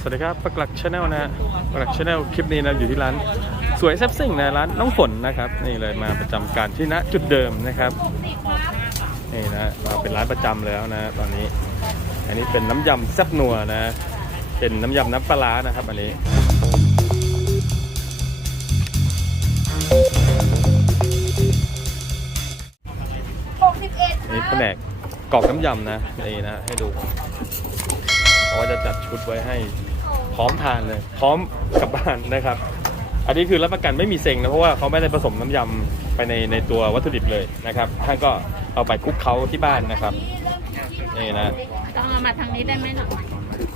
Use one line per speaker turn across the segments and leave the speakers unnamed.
สวัสดีครับปักหลักชาแนลนะฮะปักหลักชาแนลคลิปนี้นะอยู่ที่ร้านสวยแซ่บซิ่งนะร้านน้องฝนนะครับนี่เลยมาประจำการที่ณจุดเดิมนะครับนี่นะมาเป็นร้านประจำแล้วนะตอนนี้ อันนี้เป็นน้ำยำแซ่บนัวนะเป็นน้ำยำน้ำปลาร้านะครับ อันนี้
หกสิบเอ็ด
อันนี้แผนกกรอกน้ำยำนะนี่นะให้ดู เขาจะจัดชุดไว้ให้พร้อมทานเลย พร้อมกลับบ้านนะครับ อันนี้คือรับประกันไม่มีเซ็งนะ เพราะว่าเขาไม่ได้ผสมน้ำยำไปในในตัววัตถุดิบเลยนะครับท่านก็เอาไปคลุกเคล้าที่บ้านนะครับนี่นะ
ต้องเอามาทางนี้ได้ไหมหน่อย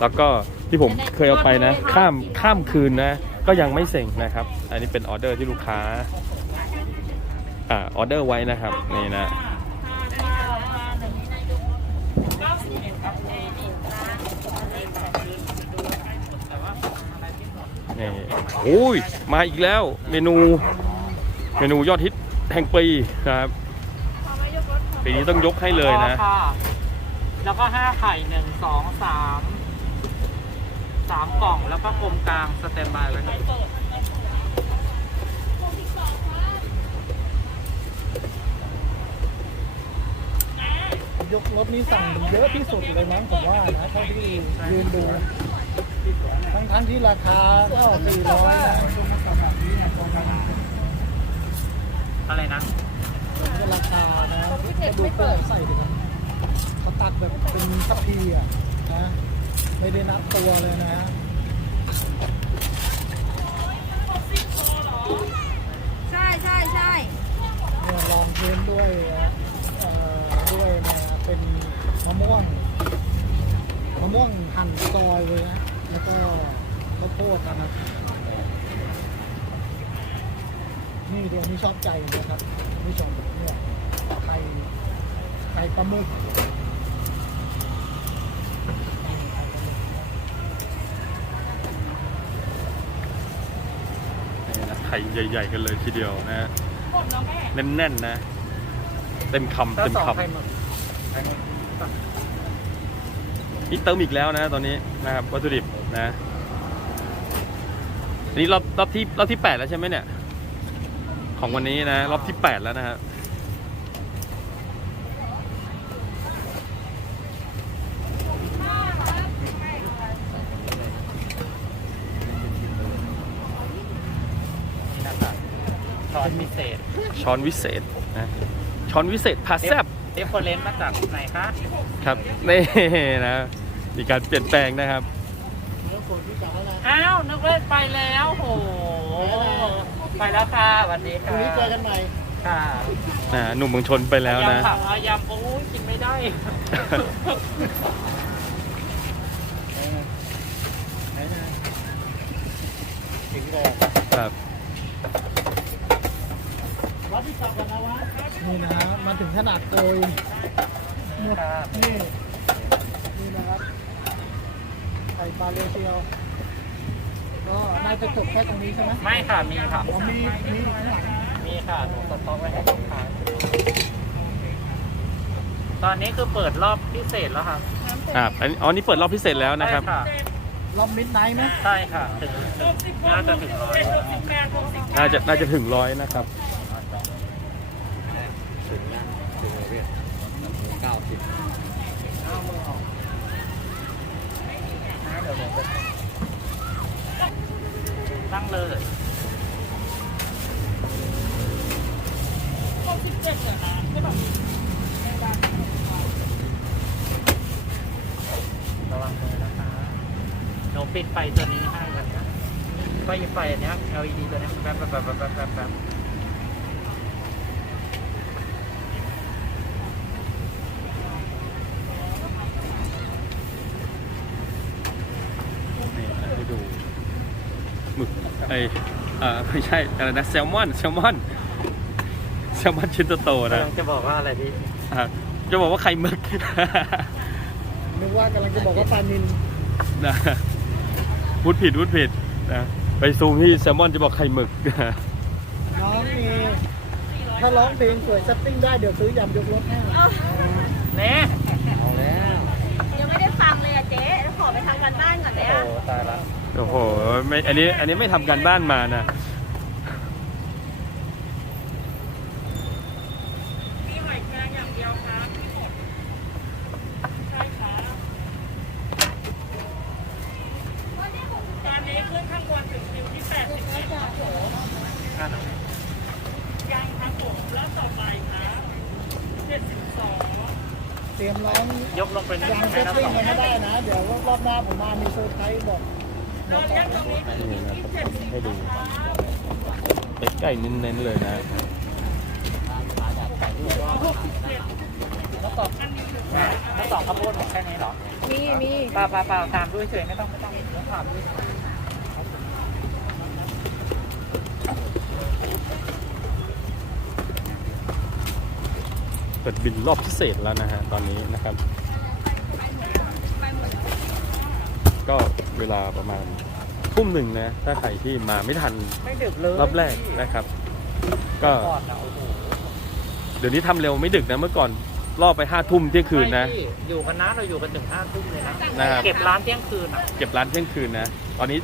แล้วก็ที่ผมเคยเอาไปนะ ข้ามข้ามคืนนะ ก็ยังไม่เซ็งนะครับ อันนี้เป็นออเดอร์ที่ลูกค้าอ่าออเดอร์ไว้นะครับนี่นะ นี่โอ้ยมาอีกแล้วเมนู เมนูยอดฮิตแห่งปีนะครับปีนี้ต้องยกให้เลยนะ
ค่ะแล้วก็ห้าไข่หนึ่งสองสามสามกล่องแล้วก็กลมกลางสแตนบายไว้หน่อย
ยกรถนี้สั่งเยอะที่สุดเลยมั้งผมว่านะเท่าที่ยืนดู ทั้งทั้งที่ราคาก็สี่ร้อย
อะไรนะ
ราคานะก็ดูเปิดใส่ดิครับเขาตักแบบเป็นทัพพีอะนะไม่ได้นับตัวเลยนะ
ใช่ใช่ใช่
เนี่ยลองเพ้นด้วยเอ่อด้วยนะเป็นมะม่วงมะม่วงหั่นซอยเลยนะ แล้วก็ข้าวโพดนะครับ นี่ดวงนี้ชอบใจนะครับผู้ชมเนี่ยไข่ไข่ปลาหมึก
นี่นะไข่ใหญ่ๆกันเลยทีเดียวนะฮะแน่นๆนะ เต็มคำเต็มคำนี่เติมอีกแล้วนะตอนนี้นะครับวัตถุดิบ นะอันนี้รอบรอบที่รอบที่แปดแล้วใช่ไหมเนี่ย ของวันนี้นะ รอบที่แปดแล้วนะครับ
นี่นะครับช้อนพิเศษ
ช้อนวิเศษนะช้อนวิเศษพาแซบ
เดฟเฟอเรนซ์มาจากไหนคะ
ครับ นี่นะ มีการเปลี่ยนแปลงนะครับ
แล้วคนที่กลับแล้วนะ
อ้าวนึกว่าไปแล้วโห ไปแล้วค่ะสวัสดี
พรุ่
ค่ะ
งนี้เจอกันใหม่
ค่ะ
นะหนุ่มเมืองชนไปแล้วนะ
ยำผักเอายำโอ้ยกินไม่ได้
ไหนนะถึงเลย
ครับ
วัดที่กลับกันนะวะนี่นะฮะมาถึงขนาดโกยหมด
ครับ
นี่นี่นะครับ ไข่ปลาเรียวเชียวก็น่าจะจบแค่ตรงนี้ใช่ไหม
ไม่ค่ะ มีค่ะ
อ๋อมีมีข้างหลัง
มีค่ะหนูสต็อกไว้ให้ลูกค้าตอนนี้คือเปิดรอบพิเศษแล้วครับ
อ่าอันนี้อ๋อนี่เปิดรอบพิเศษแล้วนะครับ
ใช่ค่ะ
รอบมิดไนท์ไหม
ใช่ค่ะ ถึงถึงน่าจะถึงร้อย
น่าจะน่าจะถึงร้อยนะครับ
ตั้งเลยระวังมือนะคะหนูปิดไฟตัวนี้ให้กันนะไฟไฟอันเนี้ย LED ตัวเนี้ยแป๊บแป๊บแป๊บแป๊บแป๊บแป๊บแป๊บ
นี่ให้ดูหมึกไอเอ่อไม่ใช่อะไรนะแซลมอนแซลมอนแซลมอนชิ้นโตๆนะ
กำลังจะบอกว่าอะไรพี่
อะจะบอกว่าไข่หมึก
นึกว่ากำลังจะบอกว่าปลานิน
นะพูดผิดพูดผิดนะไปซูมที่แซลมอนจะบอกไข่หมึก
น้องมีถ้าร้องเพลงสวยซัตติ้งได้เดี๋ยวซื้อยำยกรถให้
เน่
เอาแล้ว
ยังไม่ได้ฟังเลยอะเจ๊แล้วขอ
ตายละ
โอ้โหไม่อันนี้อันนี้ไม่ทำการบ้านมานะ
มีหอยแครงอย่างเดียวค รับที่หมดใช่ครับตอนนี้ขึ้นข้างบนถึงคิวที่แปดสิบเอ็ดครับผมยังครับผมแล้วต่อไปครับเจ็ดสิบสอง
เตรียมร้อง
ยกลงไป
ยังเซตติ้งกันไม่ได้นะ เดี๋ยวรอบหน้าผมมามีเซอร์ไพรส์บอก
นี่นะ
ครับให้ดูใกล้ๆเน้นๆเลยนะ
แล้วต่อแล้วต่อข้าวโพดหมดแค่นี้เหรอ
มีมี
เปล่าเปล่าเปล่าตามด้วยเฉยไม่ต้องไม่ต้องต้องถามด้วย
เปิดบินรอบพิเศษแล้วนะฮะตอนนี้นะครับ ก็เวลาประมาณทุ่มหนึ่งนะ ถ้าใครที่มาไม่ทัน
ไม่ดึกเลย
รอบแรกนะครับ ก็
ก่อนนะโอ้โห
เดี๋ยวนี้ทำเร็วไม่ดึกนะเมื่อก่อนรอบไปห้าทุ่มเที่ยงคืนนะ
ไม่พี่อยู่กันนะเราอยู่กันถึงห้าทุ่มเลยนะ
นะครับ
เก็บร้านเที่ยงคืนอะ
เก็บร้านเที่ยงคืนนะ ตอนนี้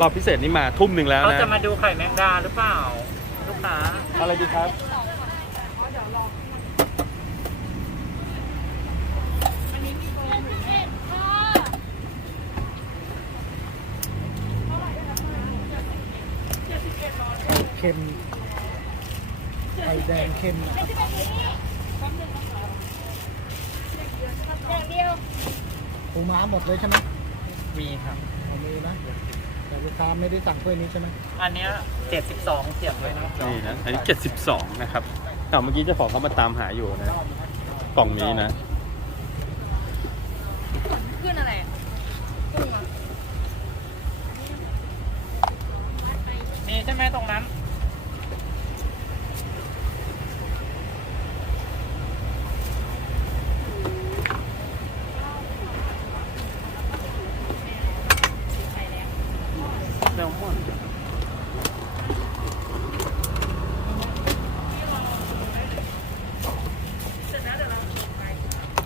รอบพิเศษนี้มาทุ่มหนึ่งแล้ว
เขา
นะ
จะมาดูไข่แมงดาหรือเปล่า ลูกค้า
อะไรดีครับ
ค็มไข่แดงเค็มนะครับ
อย่างเดียว
ปูม้าหมดเลยใช่ไหม
มีครับ
เอามีนะแต่ลูกค้าไม่ได้สั่งถ้วยนี้ใช่ไหม
อันเนี้ยเจ็ดสิบสองเสียบไว้นะ
นี่นะ อันนี้ 72 นะครับแต่เมื่อกี้เจ้าของเขามาตามหาอยู่นะ กล่องนี้นะ
ขึ้นอะไรกุ้งอะ
มีใช่ไหมตรงนั้น
แซลมอน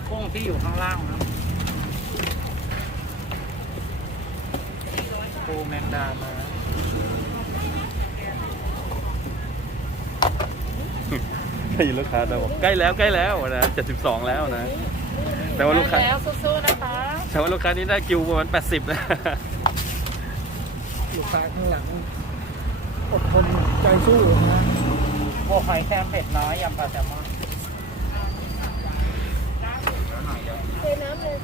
กุ้งที่อยู่ข้างล่างนะปูแมงดามา
ได้ยินลูกค้าแต่บอกใกล้แล้วใกล้แล้วนะ72 แล้วนะ แต่ว่าลูกค้า
ได้แล้วสู้ๆนะคะ
แต่ว่าลูกค้านี้ได้คิวประมาณ80นะ
ลูกค้าข้างหลังอดทนใจสู้นะ
โอ้หอยแคมเผ็ดน้อยยำปลาแซลมอน
เทน้ำเลย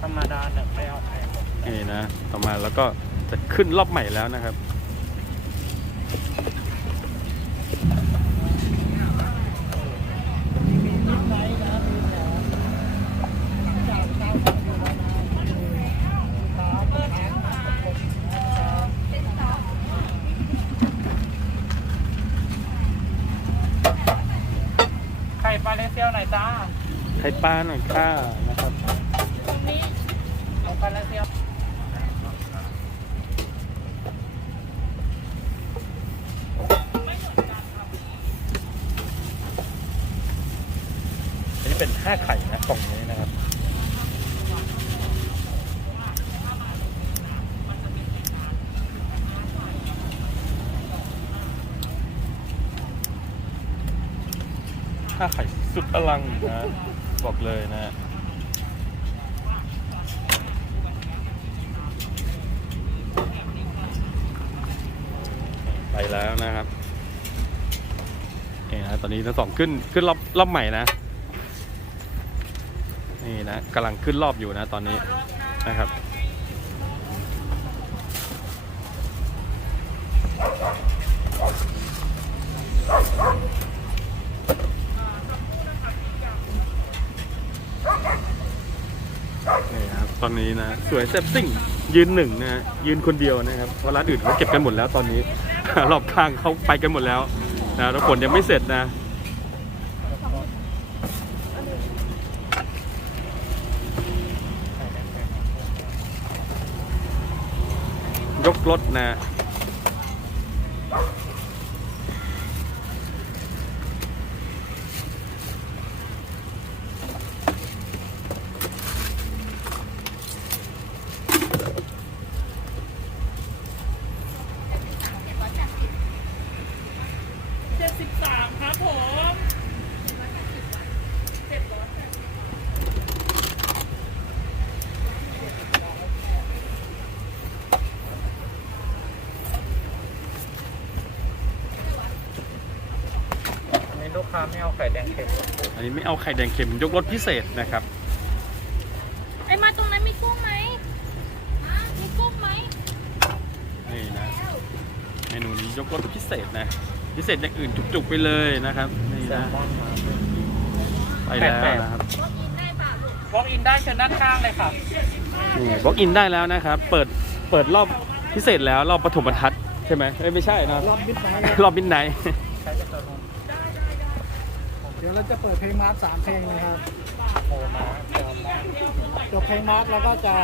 ธรรมดาหนึ่งไม่เอาแพง
นี่นะ ต่อมาแล้วก็ จะขึ้นรอบใหม่แล้วนะครับ
มีมีนิดไนท์นะมีแถวหลังจากเช้าของอยู่แล้วนะมีลูกค้าลูกค้านะขอบคุณนะครับ
ไข่ปลาเลเซียวหน่อยจ้า
ไข่ปลาหน่อยค่ะนะครับ
ตรงนี้เอาปลาเลเซียว
อันนี้เป็นห้าไข่นะกล่องนี้นะครับ ห้าไข่สุดอลังนะ บอก เลยนะ ไปแล้วนะครับนี่นะตอนนี้ทั้งสองขึ้นขึ้นรอบรอบใหม่นะ นี่นะกำลังขึ้นรอบอยู่นะตอนนี้นะครับี้นะ สวยแซ่บซิ่ง ยืนหนึ่งนะยืนคนเดียวนะครับเพราะร้านอื่นเขาเก็บกันหมดแล้วตอนนี้ รอบข้างเขาไปกันหมดแล้วนะแล้วผลยังไม่เสร็จนะ
ยกรถนะ ค้าไม่เอาไข่แดงเค็ม
อันนี้ไม่เอาไข่แดงเค็มยกรถพิเศษนะครับ
ไอ้มาตรงนั้นมีกุ้งไหมมีกุ้งไหม
นี่นะ เมนูนี้ยกรถพิเศษนะ พิเศษอย่างอื่นจุกๆไปเลยนะครับนี่
แซล
นะ
มอนมา
ไปแล้วนะครับ
วอล์กอินได้เชิญด้านข้างเลยค่ะ
นี่บล็อกอินได้แล้วนะครับ เปิดเปิดรอบพิเศษแล้วรอบปฐมทัศน์ใช่ไหมเอ้ยไม่ใช่นะ
รอบมิดไนท์
รอบบินไน
ใช้จะตัวนู้น
เดี๋ยวเราจะเปิดเพลงมาร์สามเพลงนะครับ
โผล่มาแซลมอน
จบเพลงมาร์สแล้วก็จะ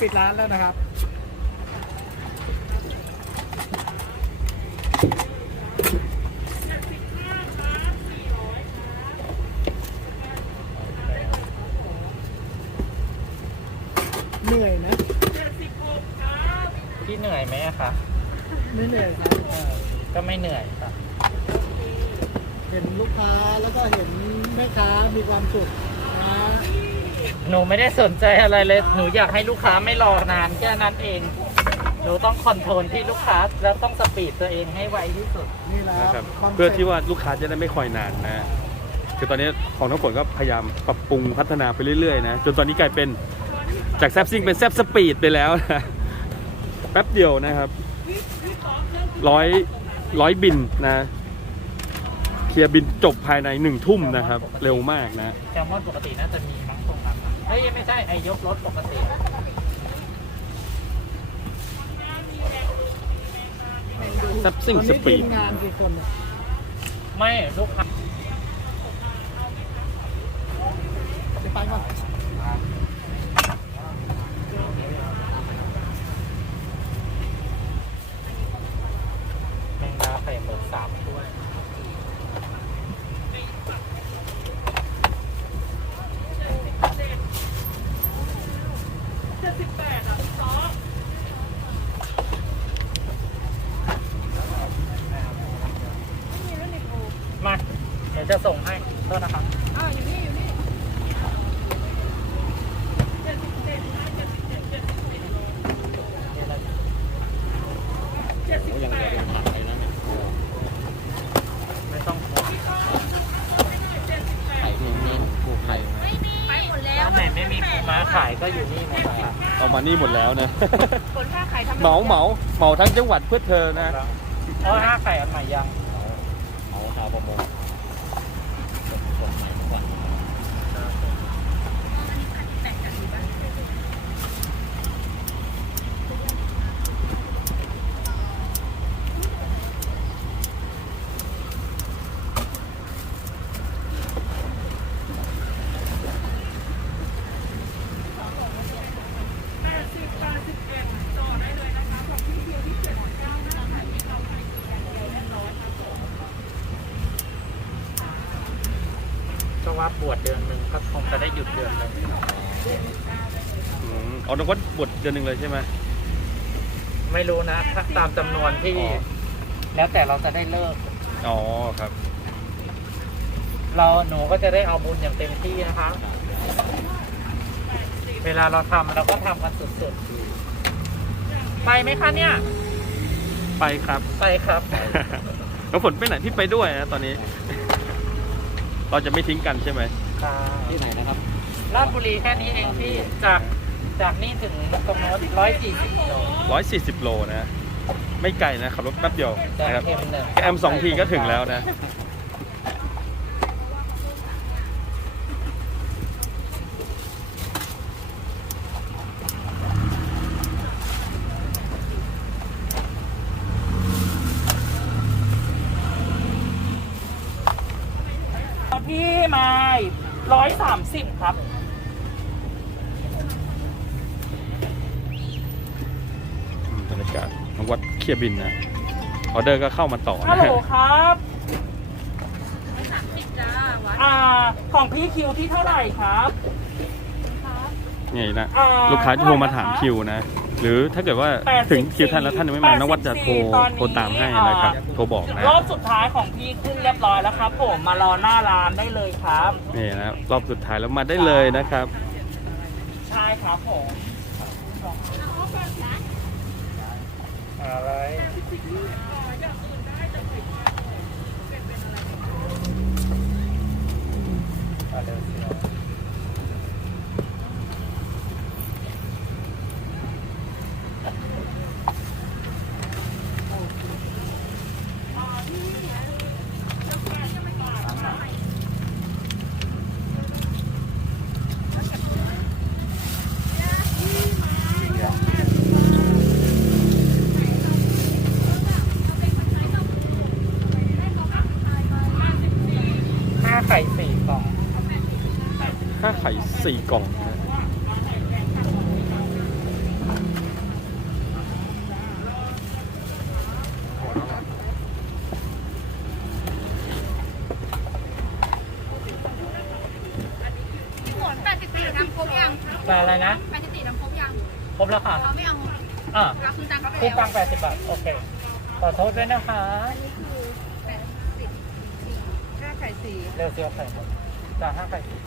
ปิดร้านแล้วนะครับเหนื่อยนะ
พี่เหนื่อยไหมอะคะ
ไม่เหนื่อยครับ
เออก็ไม่เหนื่อยค่ะ
เห็นลูกค้าแล้วก็เห็นแม่ค้ามีความสุขนะ
หนูไม่ได้สนใจอะไรเลย หนูอยากให้ลูกค้าไม่รอนานแค่นั้นเอง หนูต้องคอนโทรลที่ลูกค้าแล้วต้องสปีดตัวเองให้ไวที่สุด
นี่แหละ
นะครับ
คอนซ็ปต์
เพื่อที่ว่าลูกค้าจะได้ไม่คอยนานนะ คือตอนนี้ของน้ำฝนก็พยายามปรับปรุงพัฒนาไปเรื่อยๆนะ จนตอนนี้กลายเป็นจากแซบซิ่งเป็นแซบสปีดไปแล้วนะแป๊บเดียวนะครับร้อยร้อยบินนะเค ลียร์บินจบภายในหนึ่งทุ่มนะครับ เร็วมากนะ
แซลมอนปกติน่าจะมีมั้งตรงนั้นอะเฮ้ยไม่ใช่ไอยกรถปกติ
แซบซิ่ง
ตอน
ส
นี้
ปี
ที
ด
มงานกี่คนเนี่ย
ไม่ลูกค้า
เดี๋ยวไปก่อน
แมงดาไข่หมึกสามถ้วย มา เดี๋ ยวจะส่งให้โทษนะครับ
อ้าวอยู่นี่อยู่นี่
ไม่ต้องห่วง
ไปหมดแล้ว
ร้านไหนไม่มีปูม้าขายก็อยู่นี่หมดครับ
เอามานี่หมดแล้วนะ
ผลค่าไข่ทำ
เหมาเหมาเหมาทั้งจังหวัดเพื่อเธอนะ
เพราะห้าไข่อันใหม่ยัง
เอาชาวประมง
ว่าปวดเดือนหนึ่งก็คงจะได้หยุดเดือนหนึ่ง
อืมเอานกวัดบทเดือนหนึ่งเลยใช่ไหม
ไม่รู้นะถ้าตามจำนวนที่
อ๋อ
แล้วแต่เราจะได้เลิก
อ๋อครับ
เราหนูก็จะได้เอาบุญอย่างเต็มที่นะคะ เวลาเราทำเราก็ทำกันสุดๆ ไปไหมคะเนี่ย
ไปครับ
ไปครับ
น้ำฝนไปไหนพี่ไปด้วยนะตอนนี้ เราจะไม่ทิ้งกันใช่ไหม
ที่ไหนนะครับราชบุรีแค่นี้เองพี่จากจากนี่ถึงตรงโน้นร้อยสี่สิบโล
ร้อยสี่สิบโลนะ ไม่ไกลนะขับรถแป๊บเดียว
จาก
นะครับ
เค็มหนึ่ง
แอมสองทีก็ถึงแล้วนะ
พี่ไม้ ร้อยสามสิบครับ
อืมตอนนี้ากาศของวัดเคียบินนะ ออเดอร์ก็เข้ามาต่อ
ฮัล
นะ
โหลครับ
สามสิบจ้าวัด
อ่าของพี่คิวที่เท่าไหร่ครับ
นี่นะ
อ่า
ลูกค้าจะโทรมาถามคิวนะ หรือถ้าเกิดว่า
84
ถึงคิวท่านแล้วท่านยังไม่มาน้องวัดจะโทร
ตอนนี้
โทรตามให้นะครับ
อ่า
โทรบอกนะ
รอบสุดท้ายของพี่ขึ้นเรียบร้อยแล้วครับ ผมมารอหน้าร้านได้เลยครับ
นี่นะรอบสุดท้ายแล้วมาได้เลยนะครับ
ใช่ครับผมอะไรห้าไข่สี่กล่อง
ค่าไข่ สี่กล่องนะ
พี่ฝนแปดสิบสี่ทำครบยัง
แต่อะไรนะ
แปดสิบสี่ทำครบยัง
ครบแล้วค่ะ
เราไม่เอา
อ่า
เราคืนตังค์เขาไป
คู
แล้ว
ปังแปดสิบบาท โอเค ขอโทษด้วยนะคะ
แปดสิบสี่ค่าไข่สี่
เร็วเสียวไข่หมดจากห้าไข่สี่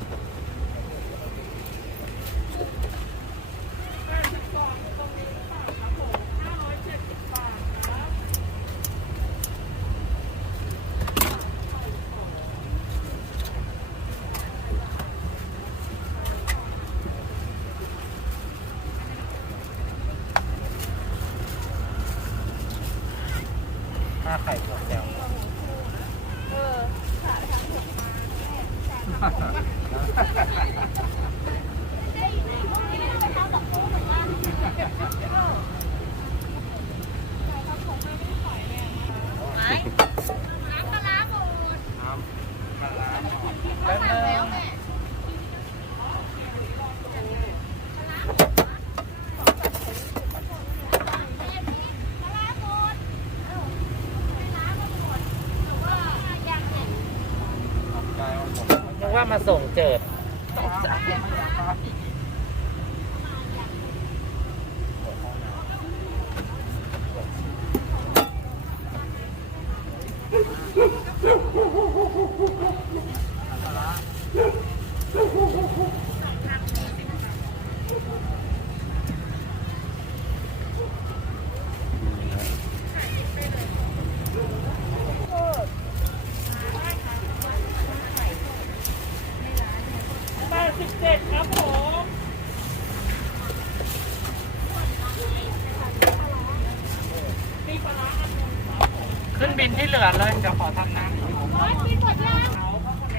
เหลือเลยเดี๋ยวขอทำน้ำ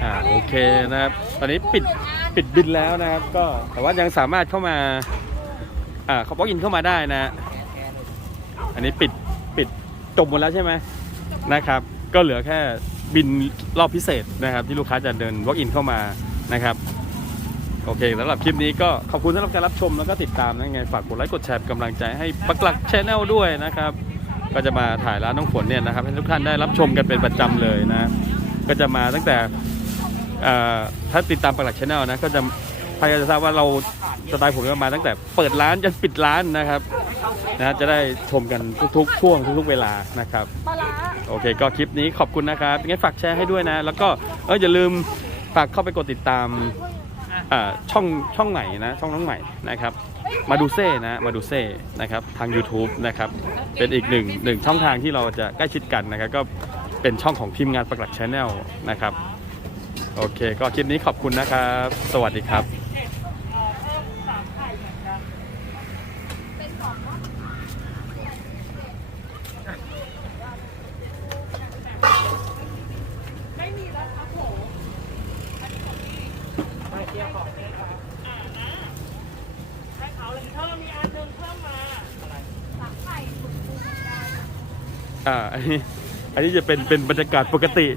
อ่าโอเคนะครับ ตอนนี้ปิดปิดบินแล้วนะครับ ก็แต่ว่ายังสามารถเข้ามา อ่าเขาบอกอินเข้ามาได้นะ อันนี้ปิดปิดจบหมดแล้วใช่ไหมนะครับ ก็เหลือแค่บินรอบพิเศษนะครับ ที่ลูกค้าจะเดิน walk in เข้ามานะครับโอเคสำหรับคลิปนี้ก็ขอบคุณสำหรับการรับชมแล้วก็ติดตามนะไง ฝากกดไลค์กดแชร์กำลังใจให้ปักหลักชแนลด้วยนะครับ ก็จะมาถ่ายร้านน้องฝนเนี่ยนะครับให้ทุกท่านได้รับชมกันเป็นประจำเลยนะก็จะมาตั้งแต่ถ้าติดตามปักหลักชแนลนะก็จะพยายามจะทราบว่าเราสไตล์ผมก็มาตั้งแต่เปิดร้านจนปิดร้านนะครับนะจะได้ชมกันทุกๆ ช่วงทุกๆเวลานะครับโอเค ก็คลิปนี้ขอบคุณนะครับงั้นฝากแชร์ให้ด้วยนะ แล้วก็เอออย่าลืมฝากเข้าไปกดติดตามอ่าช่องช่องใหม่นะช่องน้องใหม่นะครับ มาดูเซ่นะมาดูเซ่นะครับทาง YouTube นะครับเป็นอีกหนึ่งหนึ่งช่องทางที่เราจะใกล้ชิดกันนะครับก็เป็นช่องของทีมงานประหลักชแนลนะครับโอเค ก็คลิปนี้ขอบคุณนะครับ สวัสดีครับ
ไม่เที่ยวของให้ครับอ่านะให้เขาเลยเพิ่มมีอันหนึงเพิ่มมาอะไร
อ่าอันนี้อั นนี้จะเป็นเป็นบรรยากาศปกติ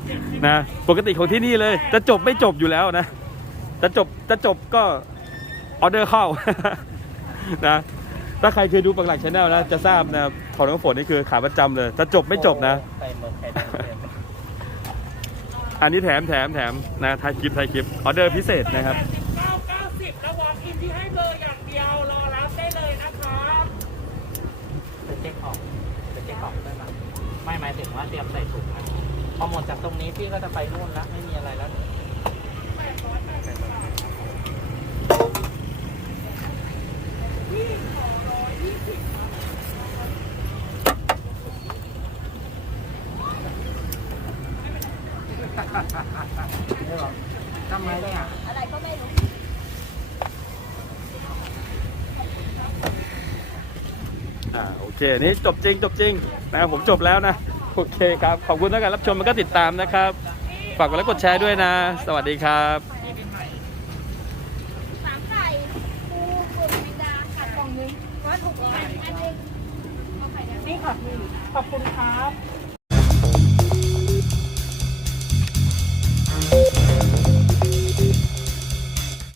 นะ ปกติของที่นี่เลย จะจบไม่จบอยู่แล้วนะ จะจบจะจบก็ออเดอร์เข้านะ ถ้าใครเคยดูปักหลักชาแนลนะ จะทราบนะของน้องฝนนี่คือขาประจำเลย จะจบไม่จบนะ อันนี้แถมแถมแถมนะทายคลิปทายคลิปออเดอร์พิเศษนะครับ
990แล้ววอล์กอินที่ให้เบอร์อย่างเดียว รอรับได้เลยนะครับจะเช็คออกจะเช็คออกได้ไหม ไม่หมายถึงว่าเตรียมใส่ถุงนะพอหมดจากตรงนี้พี่ก็จะไปนู่นละไม่มีอะไรแล้วทำไม
ล่ะ
เคนี่จบจริงจบจริงนะครับผมจบแล้วนะ โอเคครับ ขอบคุณทุกการรับชมแล้วก็ติดตามนะครับ ฝากกดไลค์กดแชร์ด้วยนะ สวัสดีครับ